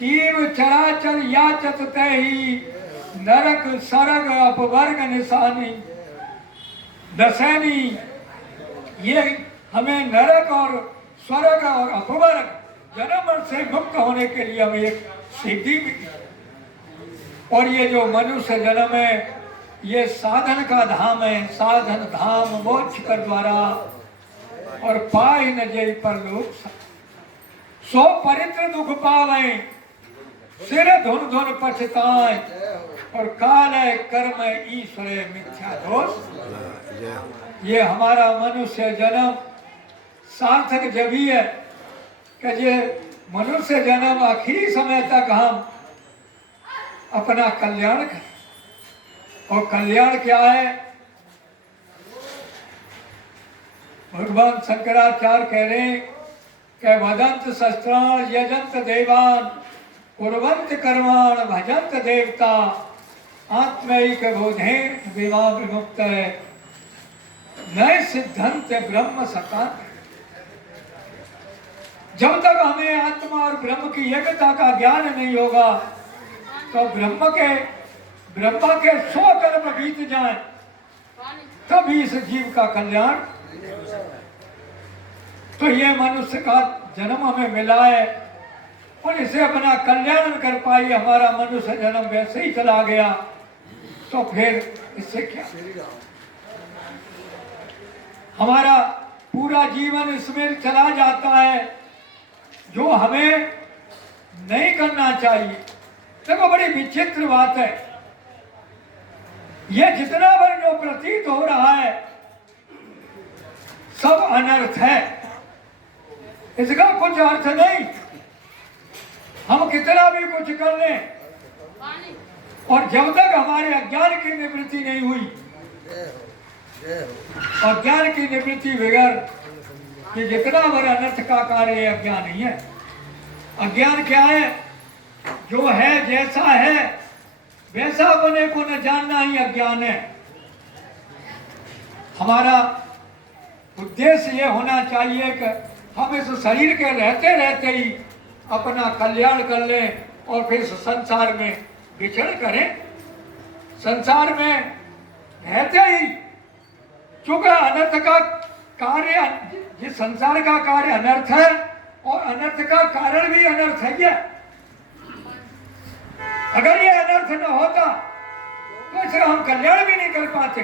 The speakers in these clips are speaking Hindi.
जीव चराचर याचत तहि नरक सरग अपवर्ग निशानी दसैनी। ये हमें नरक और स्वर्ग और अपवर्ग जन्म से मुक्त होने के लिए हमें एक सिद्धि मिली। और ये जो मनुष्य जन्म है ये साधन का धाम है, साधन धाम मोक्ष कर द्वारा और पाए न जय पर लोग सो परित्र दुख पावे सिर धुन धुन पछताए और काल है कर्म ईश्वर मिथ्या दोष। ये हमारा मनुष्य जन्म सार्थक जब ही है कि ये मनुष्य जन्म आखिरी समय तक हम अपना कल्याण करें। और कल्याण क्या है? भगवान शंकराचार्य कह रहे हैं कि वदंत शस्त्राण यजंत देवान कुर्वंत कर्माण भजंत देवता आत्मैक बोधेन विवा विमुक्त नए सिद्धंत ब्रह्म सता। जब तक हमें आत्मा और ब्रह्म की एकता का ज्ञान नहीं होगा तो ब्रह्मा के 100 कर्म बीत जाए तभी इस जीव का कल्याण। तो ये मनुष्य का जन्म हमें मिला है और इसे अपना कल्याण कर पाई। हमारा मनुष्य जन्म वैसे ही चला गया तो फिर इससे क्या? हमारा पूरा जीवन इसमें चला जाता है जो हमें नहीं करना चाहिए। देखो बड़ी विचित्र बात है, ये जितना बार जो प्रतीत हो रहा है सब अनर्थ है, इसका कुछ अर्थ नहीं। हम कितना भी कुछ कर लें और जब तक हमारे अज्ञान की निवृत्ति नहीं हुई, अज्ञान की निवृत्ति बगैर कि जितना बड़ा अनर्थ का कार्य अज्ञान ही है। अज्ञान क्या है? जो है जैसा है वैसा बने को न जानना ही अज्ञान है। हमारा उद्देश्य ये होना चाहिए कि हम इस शरीर के रहते रहते ही अपना कल्याण कर लें और फिर संसार में विचरण करें। संसार में रहते ही चूंकि अनर्थ का कार्य, जिस संसार का कार्य अनर्थ है और अनर्थ का कारण भी अनर्थ है। अगर ये अनर्थ न होता तो इसे हम कल्याण भी नहीं कर पाते।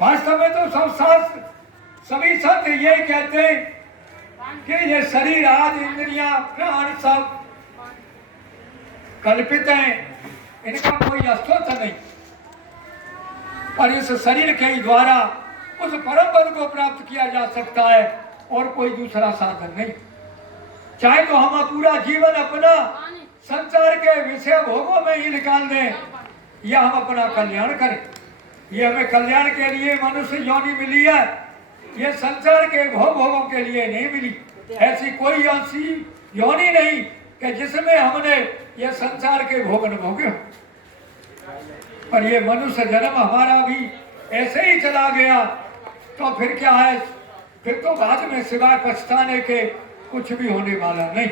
वास्तव में तो सब शास्त्र सभी सत्य यही कहते हैं कि ये शरीर आदि इंद्रियां प्राण सब कल्पित हैं, इनका कोई अस्तित्व नहीं। और इस शरीर के ही द्वारा उस परम पद को प्राप्त किया जा सकता है और कोई दूसरा साधन नहीं। चाहे तो हम पूरा जीवन अपना संसार के विषय भोगों में ही निकाल दें या हम अपना कल्याण करें। ये हमें कल्याण के लिए मनुष्य योनि मिली है, ये संसार के भोगों के लिए नहीं मिली। ऐसी कोई ऐसी योनि नहीं कि जिसमें हमने ये संसार के भोग न भोगे। पर ये मनुष्य जन्म हमारा भी ऐसे ही चला गया तो फिर क्या है? फिर तो बाद में सिवाय पछताने के कुछ भी होने वाला नहीं।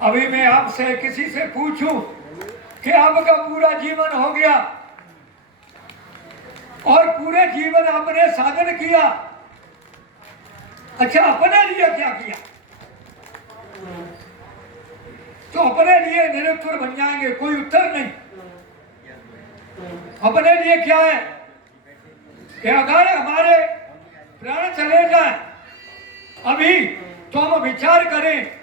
अभी मैं आपसे किसी से पूछूं कि आपका पूरा जीवन हो गया और पूरे जीवन आपने साधन किया, अच्छा अपने लिए क्या किया? तो अपने लिए निरुत्तर बन जाएंगे, कोई उत्तर नहीं। अपने लिए क्या है कि अगर हमारे प्राण चले जाए अभी तो हम विचार करें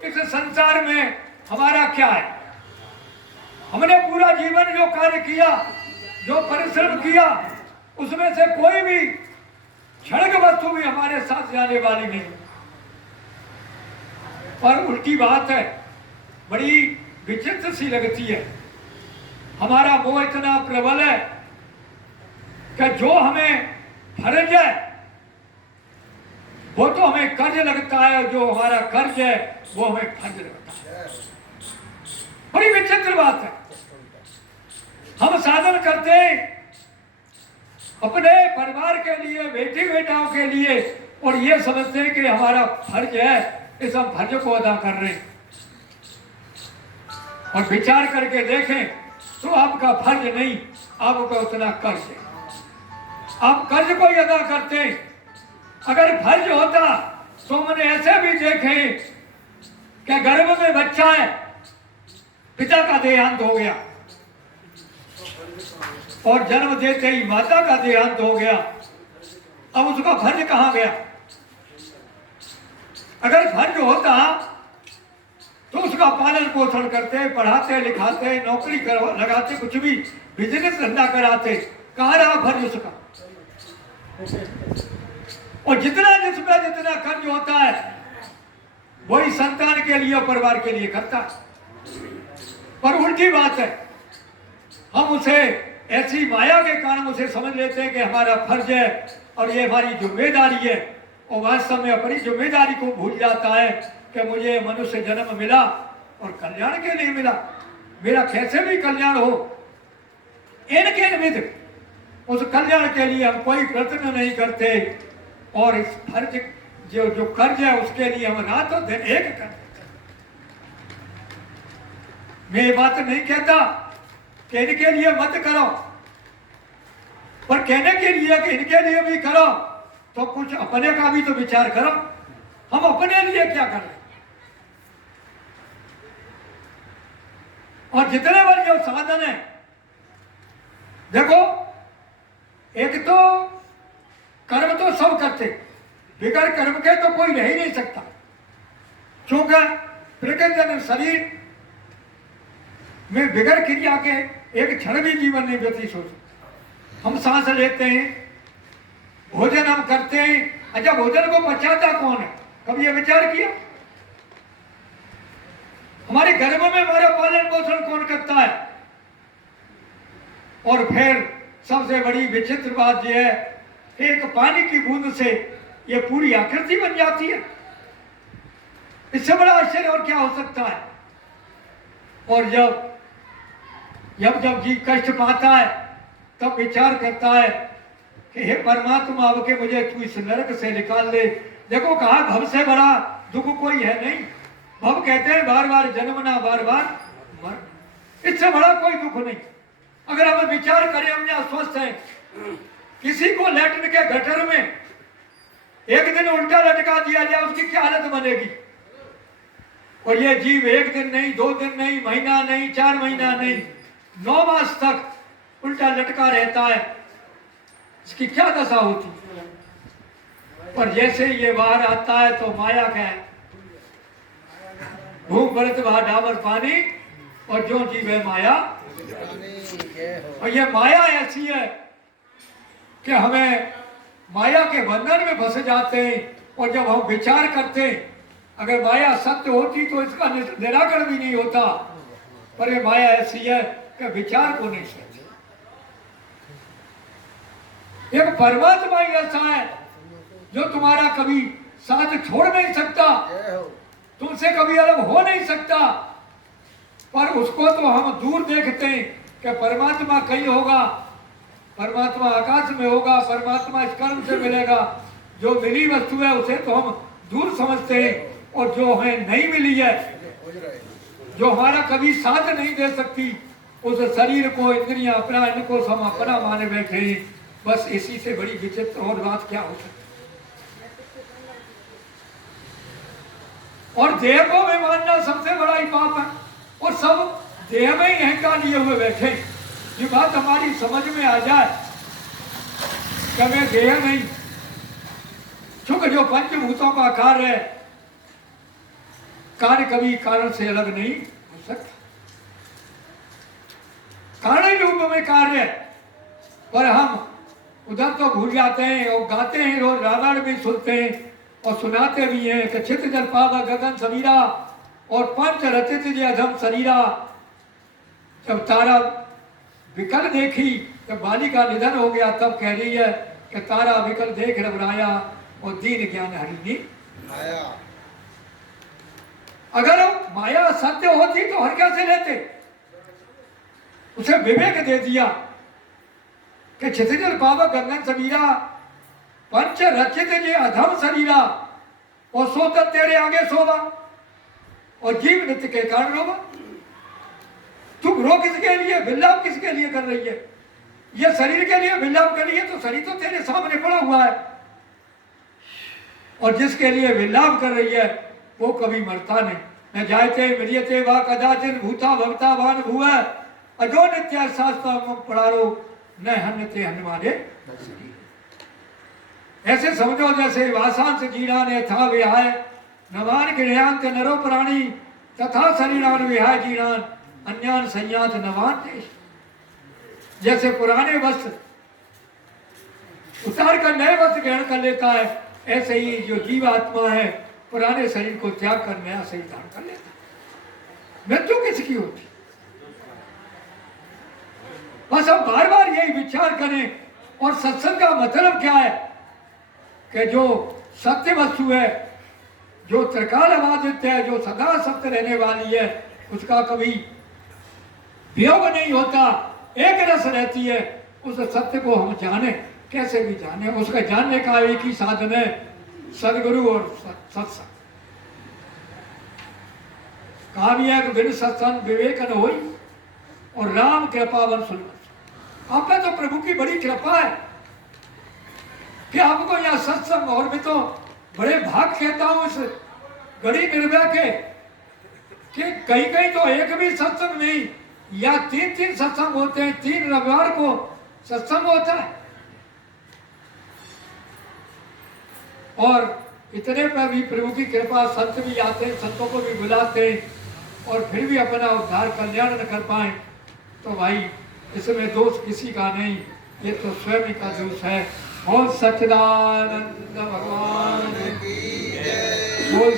इस संसार में हमारा क्या है। हमने पूरा जीवन जो कार्य किया, जो परिश्रम किया, उसमें से कोई भी क्षणिक वस्तु भी हमारे साथ जाने वाली नहीं। पर उल्टी बात है, बड़ी विचित्र सी लगती है। हमारा मोह इतना प्रबल है कि जो हमें फर्ज है वो तो हमें कर्ज लगता है, जो हमारा कर्ज है वो हमें फर्ज लगता है। बड़ी विचित्र बात है। हम साधन करते अपने परिवार के लिए, बेटी बेटाओं के लिए, और ये समझते हैं कि हमारा फर्ज है, इस हम फर्ज को अदा कर रहे हैं। और विचार करके देखें तो आपका फर्ज नहीं, आपका उतना कर्ज है। आप कर्ज को ही अदा करते। अगर फर्ज होता तो मैंने ऐसे भी देखे कि गर्भ में बच्चा है, पिता का देहांत हो गया और जन्म देते ही माता का देहांत हो गया। अब उसका फर्ज कहां गया? अगर फर्ज होता तो उसका पालन पोषण करते, पढ़ाते लिखाते, नौकरी लगाते, कुछ भी बिजनेस धंधा कराते। कहां रहा फर्ज उसका? और जितना जिसमें जितना कर्ज होता है वही संतान के लिए और परिवार के लिए करता है। पर उल्टी बात है, हम उसे ऐसी माया के कारण उसे समझ लेते हैं कि हमारा फर्ज है और ये हमारी जिम्मेदारी है, और वास्तव में अपनी जिम्मेदारी को भूल जाता है कि मुझे मनुष्य जन्म मिला और कल्याण के लिए मिला। मेरा कैसे भी कल्याण हो, इनके निमित्त उस कल्याण के लिए हम कोई प्रयत्न नहीं करते, और इस फर्ज जो कर्ज है उसके लिए हम रातों दिन एक करते। मैं ये बात नहीं कहता कि इनके लिए मत करो, पर कहने के लिए कि इनके लिए भी करो तो कुछ अपने का भी तो विचार करो। हम अपने लिए क्या कर रहे हैं? और जितने बार जो साधन है, देखो, एक तो कर्म तो सब करते, बिगड़ कर्म के तो कोई रह ही नहीं सकता। क्योंकि प्रकृति शरीर में बिगड़ क्रिया के एक क्षण भी जीवन नहीं व्यतीत हो सकता। हम सांस लेते हैं, भोजन हम करते हैं, अच्छा भोजन को पचाता कौन है? कभी यह विचार किया? हमारे गर्भ में हमारा पालन पोषण कौन करता है? और फिर सबसे बड़ी विचित्र बात यह है, एक पानी की बूंद से यह पूरी आकृति बन जाती है। इससे बड़ा आश्चर्य और क्या हो सकता है? और जब जीव कष्ट पाता है तब विचार करता है कि हे परमात्मा, अब के मुझे तू इस नरक से निकाल ले। देखो, कहा भव से बड़ा दुख कोई है नहीं। भव कहते हैं बार बार जन्मना, बार बार मर। इससे बड़ा कोई दुख नहीं। अगर हम विचार करें, हम यहाँ स्वस्थ हैं, किसी को लेटने के गटर में एक दिन उल्टा लटका दिया जाए, उसकी क्या हालत बनेगी? और ये जीव एक दिन नहीं, 2 दिन नहीं, महीना नहीं, 4 महीना नहीं, 9 मास तक उल्टा लटका रहता है, इसकी क्या दशा होती? पर जैसे ये बाहर आता है तो माया क्या है? भूख बरत वहा डाबर पानी, और जो जीव है माया। और ये माया ऐसी है कि हमें माया के बंधन में फंस जाते हैं। और जब हम विचार करते हैं, अगर माया सत्य होती तो इसका निराकरण भी नहीं होता। पर ये माया ऐसी है कि विचार को नहीं सकती। एक परमात्मा ही ऐसा है जो तुम्हारा कभी साथ छोड़ नहीं सकता, तुमसे कभी अलग हो नहीं सकता। पर उसको तो हम दूर देखते हैं कि परमात्मा कहीं होगा, परमात्मा आकाश में होगा, परमात्मा इस कर्म से मिलेगा। जो मिली वस्तु है उसे तो हम दूर समझते हैं, और जो हमें नहीं मिली है, जो हमारा कभी साथ नहीं दे सकती, उस शरीर को, इंद्रियां अपना, इनको हम अपना माने बैठे हैं। बस इसी से बड़ी विचित्र और बात क्या हो सकती? और देह को भी मानना सबसे बड़ा ही पाप है, और सब देह में ही अहंकार लिए हुए बैठे। ये बात हमारी समझ में आ जाए कि मैं देह नहीं, क्योंकि जो पंचभूतों का कार्य है, कार्य कभी कारण से अलग नहीं हो सकता। कारण रूप में कार्य है, पर हम उधर तो भूल जाते हैं और गाते हैं, रोज रामायण भी सुनते हैं और सुनाते भी हैं कि चित जल पावा गगन समीरा और पंच रचित जे अधम शरीरा। जब तारा विकल देखी, जब बाली का निधन हो गया, तब कह रही है कि तारा विकल देख रबराया और दीन ज्ञान हरिणी माया। अगर माया सत्य होती तो हर कैसे लेते? उसे विवेक दे दिया कि छितिजल पावक गगन समीरा पंच रचित जे अधम शरीरा, और सोता तेरे आगे सोवा और जीव नित्य के कारण रोवा। तुम रो किसके लिए, विलाप किसके लिए कर रही है? ये शरीर के लिए विलाप कर रही है, तो शरीर तो तेरे सामने पड़ा हुआ है। और जिसके लिए विलाप कर रही है वो कभी मरता नहीं। न जायते मरियते वा कदाचिन भूता भवता वान भुव अजो नित्य शास्त्र पढ़ारो न हन्नते हनुमाने। ऐसे समझो जैसे वासांस जीरा ने था विहाय नवान गृहांत नरो प्राणी तथा शरीरान विहाय जीरान अन्यान संयात नवान देश। जैसे पुराने वस्त्र उतार कर नए वस्त्र ग्रहण कर लेता है, ऐसे ही जो जीवात्मा है पुराने शरीर को त्याग कर नया शरीर धारण कर लेता है। मृत्यु किसकी होती? बस हम बार बार यही विचार करें। और सत्संग का मतलब क्या है कि जो सत्य वस्तु है, जो त्रिकाल अबाधित है, जो सदा सत्य रहने वाली है, उसका कभी वियोग नहीं होता, एक रस रहती है। उस सत्य को हम जाने, कैसे भी जाने, उसका जानने का एक ही साधन है सदगुरु और सत्संग। कहा भी है कि बिन सत्संग विवेक न होई और राम कृपा वन सुन। आप पे तो प्रभु की बड़ी कृपा है कि आपको यहाँ सत्संग, और मैं तो बड़े भाग कहता हूँ इस गड़ी निर्भय के कि कहीं कहीं तो एक भी सत्संग नहीं या तीन तीन सत्संग होते हैं, 3 रविवार को सत्संग होता है। और इतने पर भी प्रभु की कृपा, संत भी आते हैं, संतों को भी बुलाते हैं और फिर भी अपना उद्धार कल्याण न कर पाए, तो भाई इसमें दोष किसी का नहीं, ये तो स्वयं का दोष है। बोल सच्चिदानंद भगवान, बोल